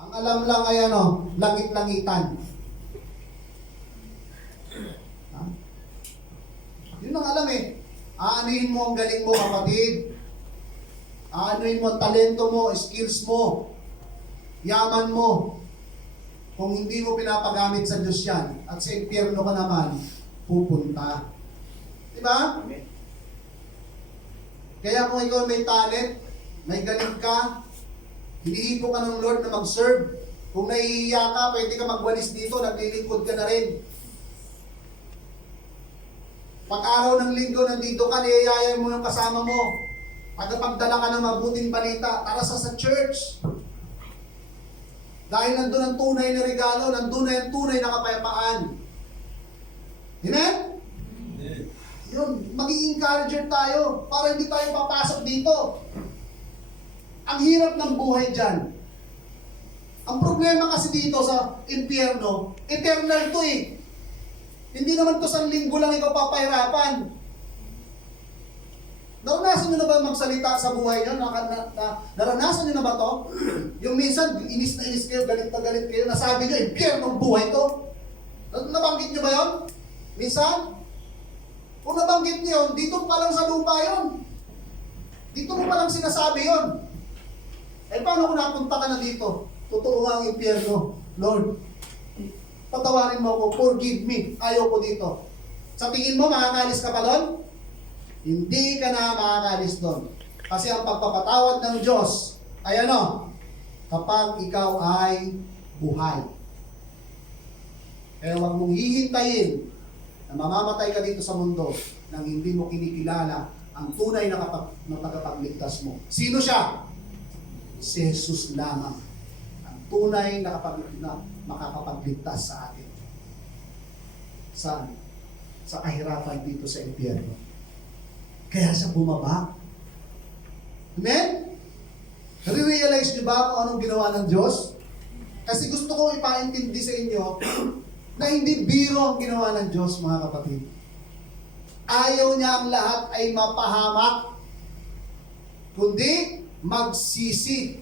Ang alam lang ay ano, langit-langitan. Ha? Yun ang alam eh. Aanuhin mo ang galing mo, kapatid. Aanuhin mo ang talento mo, skills mo, yaman mo. Kung hindi mo pinapagamit sa Diyos yan, at sa impyerno ka naman, pupunta. Diba? Kaya kung ikaw may talent, may galing ka, hinihipo ka ng Lord na mag-serve. Kung nahihiya ka, pwede ka magwalis dito, naglilingkod ka na rin. Pag araw ng linggo, nandito ka, niyayaya mo yung kasama mo. Pagdala ka ng mabuting balita, tara sa church. Dahil nandun ang tunay na regalo, nandun na yung tunay na kapayapaan. Amen? Amen. Yun, maging encourager tayo para hindi tayo papasok dito. Ang hirap ng buhay dyan. Ang problema kasi dito sa impyerno, eternal to eh. Hindi naman to sa linggo lang ikaw papahirapan. Naranasan nyo na ba magsalita sa buhay nyo? Naranasan nyo na ba to? Yung minsan, inis na inis kayo, galit na galit kayo, nasabi nyo, impyerno ang buhay to. Nabanggit nyo ba yun? Minsan? Kung nabanggit nyo yun, dito pa lang sa lupa yun. Dito mo pa lang sinasabi yun. Eh paano kung napunta ka na dito? Totoo nga ang impyerno. Lord, patawarin mo ako, forgive me, ayaw ko dito. Sa tingin mo, makakalis ka pa doon? Hindi ka na makakalis doon. Kasi ang pagpapatawad ng Diyos ay ano? Kapag ikaw ay buhay. Kaya huwag mong hihintayin na mamamatay ka dito sa mundo nang hindi mo kinikilala ang tunay na tagapagligtas mo. Sino siya? Si Jesus lamang. Ang tunay na makakapagligtas sa atin. Saan? Sa kahirapan dito sa impyerno. Kaya siya bumaba. Amen? Nare-realize niyo ba kung anong ginawa ng Diyos? Kasi gusto ko ipaintindi sa inyo na hindi biro ang ginawa ng Diyos, mga kapatid. Ayaw niya ang lahat ay mapahamak, kundi magsisi